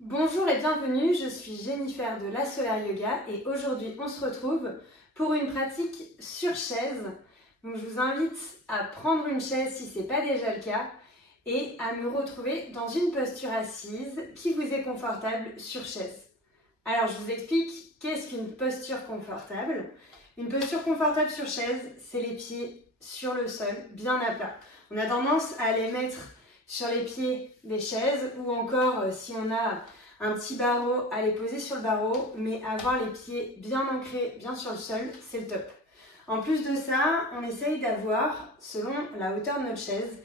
Bonjour et bienvenue, je suis Jennifer de La Solar Yoga et aujourd'hui on se retrouve pour une pratique sur chaise. Donc je vous invite à prendre une chaise si ce n'est pas déjà le cas et à me retrouver dans une posture assise qui vous est confortable sur chaise. Alors je vous explique qu'est-ce qu'une posture confortable. Une posture confortable sur chaise, c'est les pieds sur le sol, bien à plat. On a tendance à les mettre sur les pieds des chaises ou encore si on a un petit barreau, à les poser sur le barreau, mais avoir les pieds bien ancrés, bien sur le sol, c'est le top. En plus de ça, on essaye d'avoir, selon la hauteur de notre chaise,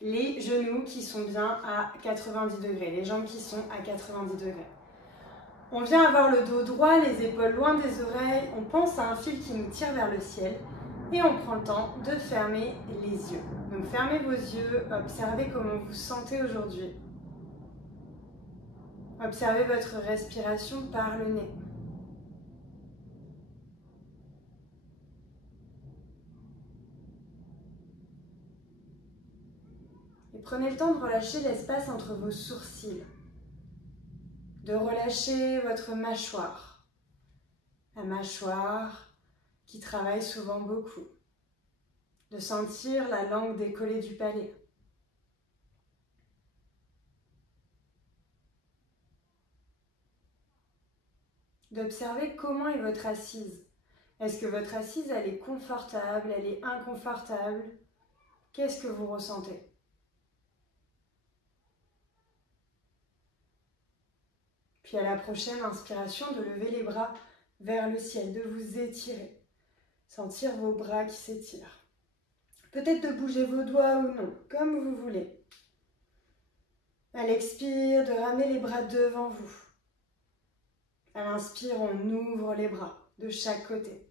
les genoux qui sont bien à 90 degrés, les jambes qui sont à 90 degrés. On vient avoir le dos droit, les épaules loin des oreilles, on pense à un fil qui nous tire vers le ciel et on prend le temps de fermer les yeux. Donc fermez vos yeux, observez comment vous vous sentez aujourd'hui. Observez votre respiration par le nez. Et prenez le temps de relâcher l'espace entre vos sourcils, de relâcher votre mâchoire, la mâchoire qui travaille souvent beaucoup, de sentir la langue décollée du palais. D'observer comment est votre assise. Est-ce que votre assise, elle est confortable, elle est inconfortable? Qu'est-ce que vous ressentez? Puis à la prochaine inspiration, de lever les bras vers le ciel, de vous étirer. Sentir vos bras qui s'étirent. Peut-être de bouger vos doigts ou non, comme vous voulez. À l'expire, de ramener les bras devant vous. À l'inspire, on ouvre les bras de chaque côté.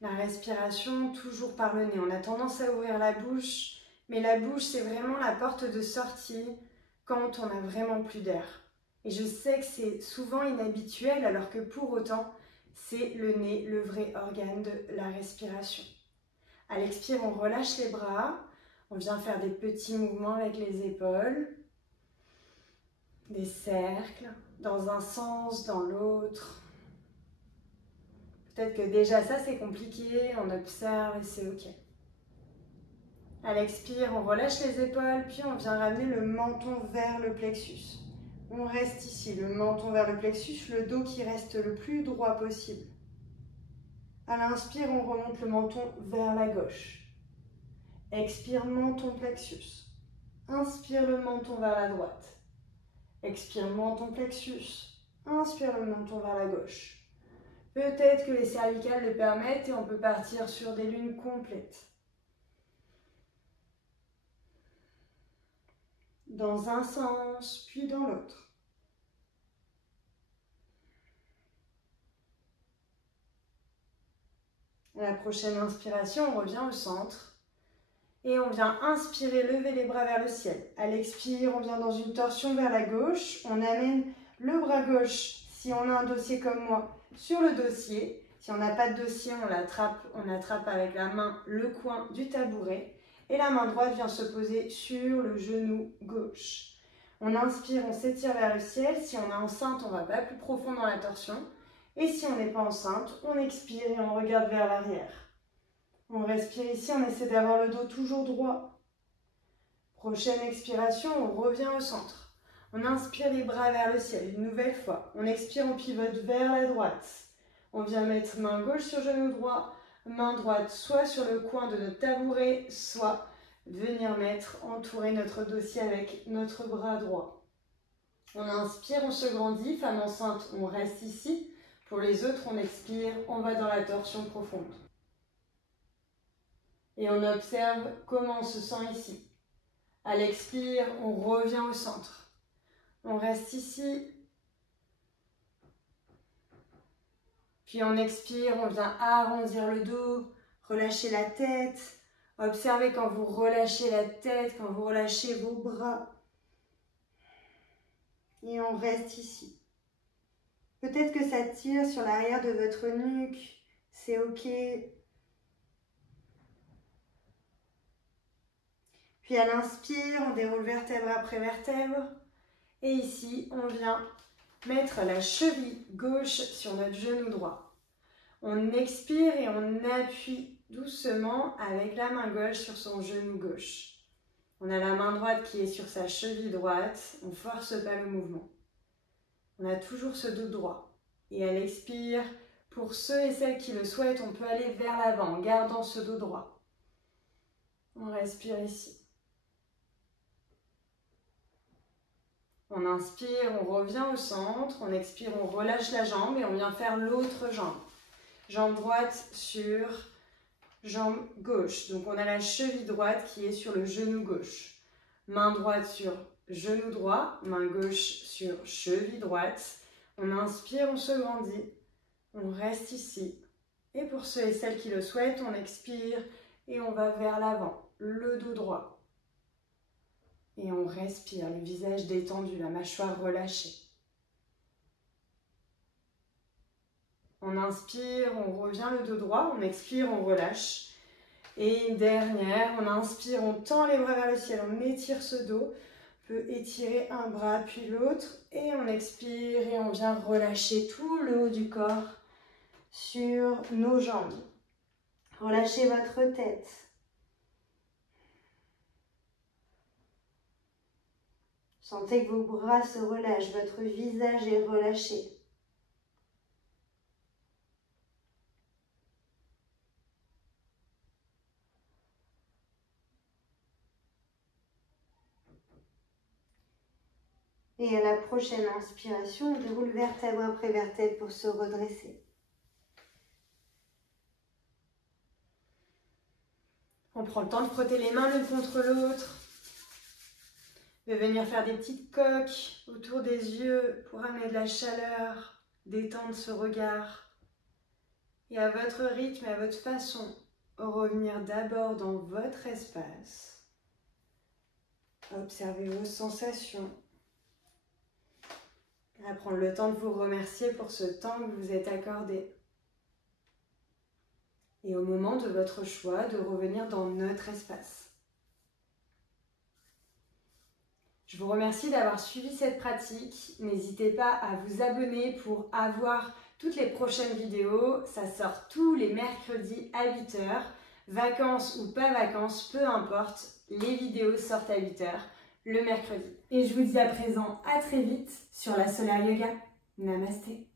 La respiration, toujours par le nez. On a tendance à ouvrir la bouche, mais la bouche, c'est vraiment la porte de sortie quand on n'a vraiment plus d'air. Et je sais que c'est souvent inhabituel, alors que pour autant, c'est le nez, le vrai organe de la respiration. À l'expire, on relâche les bras. On vient faire des petits mouvements avec les épaules. Des cercles, dans un sens, dans l'autre. Peut-être que déjà ça c'est compliqué, on observe et c'est ok. À l'expire, on relâche les épaules, puis on vient ramener le menton vers le plexus. On reste ici, le menton vers le plexus, le dos qui reste le plus droit possible. À l'inspire, on remonte le menton vers la gauche. Expire, menton plexus. Inspire le menton vers la droite. Expire, menton plexus. Inspire le menton vers la gauche. Peut-être que les cervicales le permettent et on peut partir sur des lunes complètes. Dans un sens, puis dans l'autre. À la prochaine inspiration, on revient au centre. Et on vient inspirer, lever les bras vers le ciel. À l'expire, on vient dans une torsion vers la gauche. On amène le bras gauche, si on a un dossier comme moi, sur le dossier. Si on n'a pas de dossier, on attrape avec la main le coin du tabouret. Et la main droite vient se poser sur le genou gauche. On inspire, on s'étire vers le ciel. Si on est enceinte, on va pas plus profond dans la torsion. Et si on n'est pas enceinte, on expire et on regarde vers l'arrière. On respire ici, on essaie d'avoir le dos toujours droit. Prochaine expiration, on revient au centre. On inspire les bras vers le ciel, une nouvelle fois. On expire, on pivote vers la droite. On vient mettre main gauche sur genou droit, main droite soit sur le coin de notre tabouret, soit venir mettre, entourer notre dossier avec notre bras droit. On inspire, on se grandit. Femme enceinte, on reste ici. Pour les autres, on expire, on va dans la torsion profonde. Et on observe comment on se sent ici. À l'expire, on revient au centre. On reste ici. Puis on expire, on vient arrondir le dos, relâcher la tête. Observez quand vous relâchez la tête, quand vous relâchez vos bras. Et on reste ici. Peut-être que ça tire sur l'arrière de votre nuque. C'est ok. Puis à l'inspire, on déroule vertèbre après vertèbre. Et ici, on vient mettre la cheville gauche sur notre genou droit. On expire et on appuie doucement avec la main gauche sur son genou gauche. On a la main droite qui est sur sa cheville droite, on ne force pas le mouvement. On a toujours ce dos droit. Et à l'expire, pour ceux et celles qui le souhaitent, on peut aller vers l'avant en gardant ce dos droit. On respire ici. On inspire, on revient au centre, on expire, on relâche la jambe et on vient faire l'autre jambe. Jambe droite sur jambe gauche. Donc on a la cheville droite qui est sur le genou gauche. Main droite sur genou droit, main gauche sur cheville droite. On inspire, on se grandit, on reste ici. Et pour ceux et celles qui le souhaitent, on expire et on va vers l'avant, le dos droit. Et on respire, le visage détendu, la mâchoire relâchée. On inspire, on revient le dos droit, on expire, on relâche. Et une dernière, on inspire, on tend les bras vers le ciel, on étire ce dos. On peut étirer un bras puis l'autre. Et on expire et on vient relâcher tout le haut du corps sur nos jambes. Relâchez votre tête. Sentez que vos bras se relâchent, votre visage est relâché. Et à la prochaine inspiration, on déroule vertèbre après vertèbre pour se redresser. On prend le temps de frotter les mains l'une contre l'autre. De venir faire des petites coques autour des yeux pour amener de la chaleur, détendre ce regard. Et à votre rythme et à votre façon, revenir d'abord dans votre espace. Observez vos sensations. À prendre le temps de vous remercier pour ce temps que vous êtes accordé. Et au moment de votre choix, de revenir dans notre espace. Je vous remercie d'avoir suivi cette pratique. N'hésitez pas à vous abonner pour avoir toutes les prochaines vidéos. Ça sort tous les mercredis à 8 h. Vacances ou pas vacances, peu importe, les vidéos sortent à 8 h le mercredi. Et je vous dis à présent à très vite sur la Solar Yoga. Namasté.